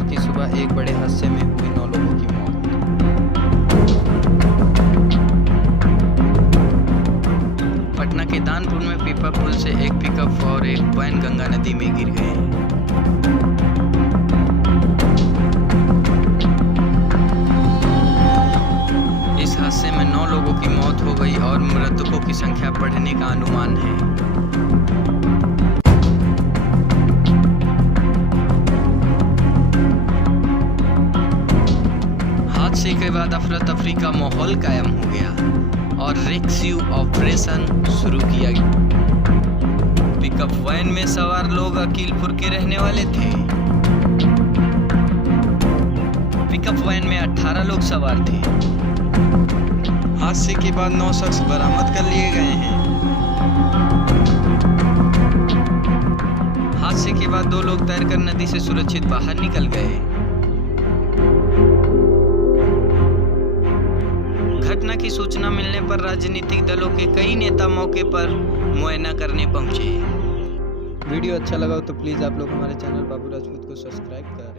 बुधवार की सुबह एक बड़े हादसे में हुई 9 लोगों की मौत। पटना के दानपुर में पीपा पुल से एक पिकअप और एक वैन गंगा नदी में गिर गए। इस हादसे में 9 लोगों की मौत हो गई और मृतकों की संख्या बढ़ने का अनुमान है। हादसे के बाद अफरा तफरी का माहौल कायम हो गया और रेस्क्यू ऑपरेशन शुरू किया गया। पिकअप वैन में सवार लोग अकीलपुर के रहने वाले थे। पिकअप वैन में 18 लोग सवार थे। हादसे के बाद 9 शख्स बरामद कर लिए गए हैं। हादसे के बाद 2 लोग तैरकर नदी से सुरक्षित बाहर निकल गए। घटना की सूचना मिलने पर राजनीतिक दलों के कई नेता मौके पर मुआयना करने पहुंचे। वीडियो अच्छा लगा हो तो प्लीज़ आप लोग हमारे चैनल बाबू राजपूत को सब्सक्राइब करें।